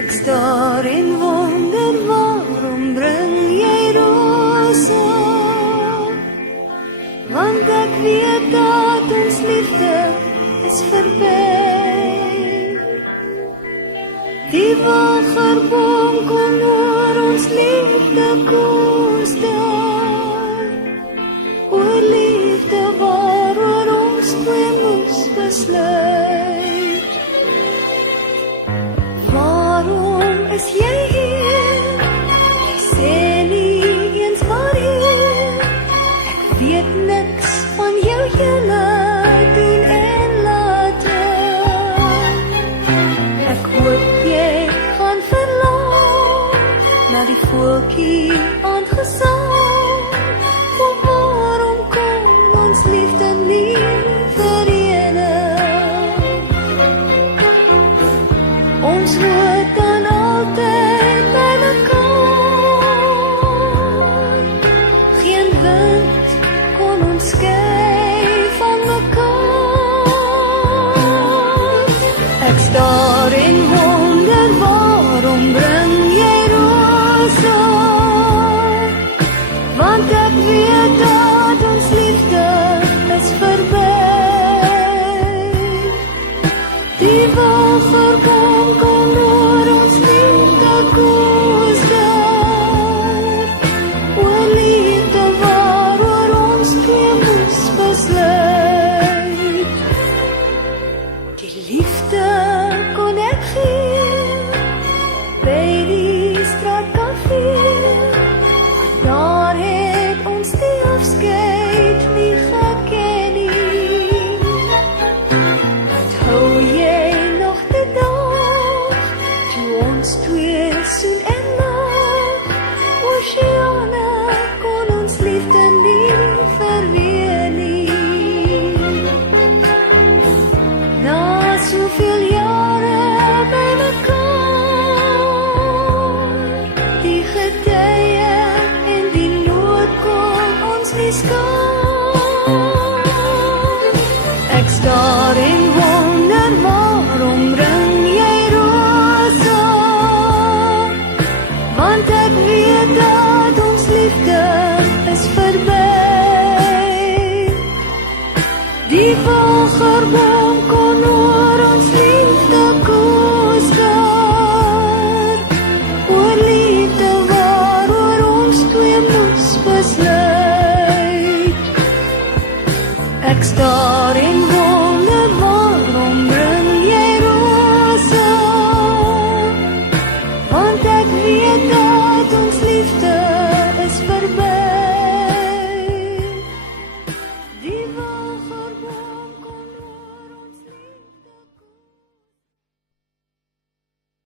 Ek staar en wonder, waarom bring jy rose? Want ek weet dat ons liefde is verby. Die wagerboom kon oor ons liefde koester. Oor liefde waaroor ons twee moes besluit. Waarom is jy hier? Jy sê nie eens waarheen. Ek weet niks van jou hele doen en later. Ek hoop jy gaan verlang na die voeltjie aangesang. Maar waarom kon ons liefde nie verenig? Ons hoort dan altyd by mekaar. Geen wind kon ons skei van mekaar. Ek staar en wonder, waarom bring jy rose? Want ek weet dat ons liefde is verby. Die wagerboom kon oor ons liefde koester. Oor liefde waaroor ons twee moes besluit. Die liefde kon ek gee by die straatkafee. Daar het ons die afskeid nie geken nie. Onthou jy nog die dag toe ons twee soen en lag? Oceane kon ons liefde nie verweer nie. Na soveel jare by mekaar, die getye en die nood kon ons nie skaam. Ek staar en wonder, waarom bring jy rose? Want ek weet dat ons liefde is verby. Die wagerboom kon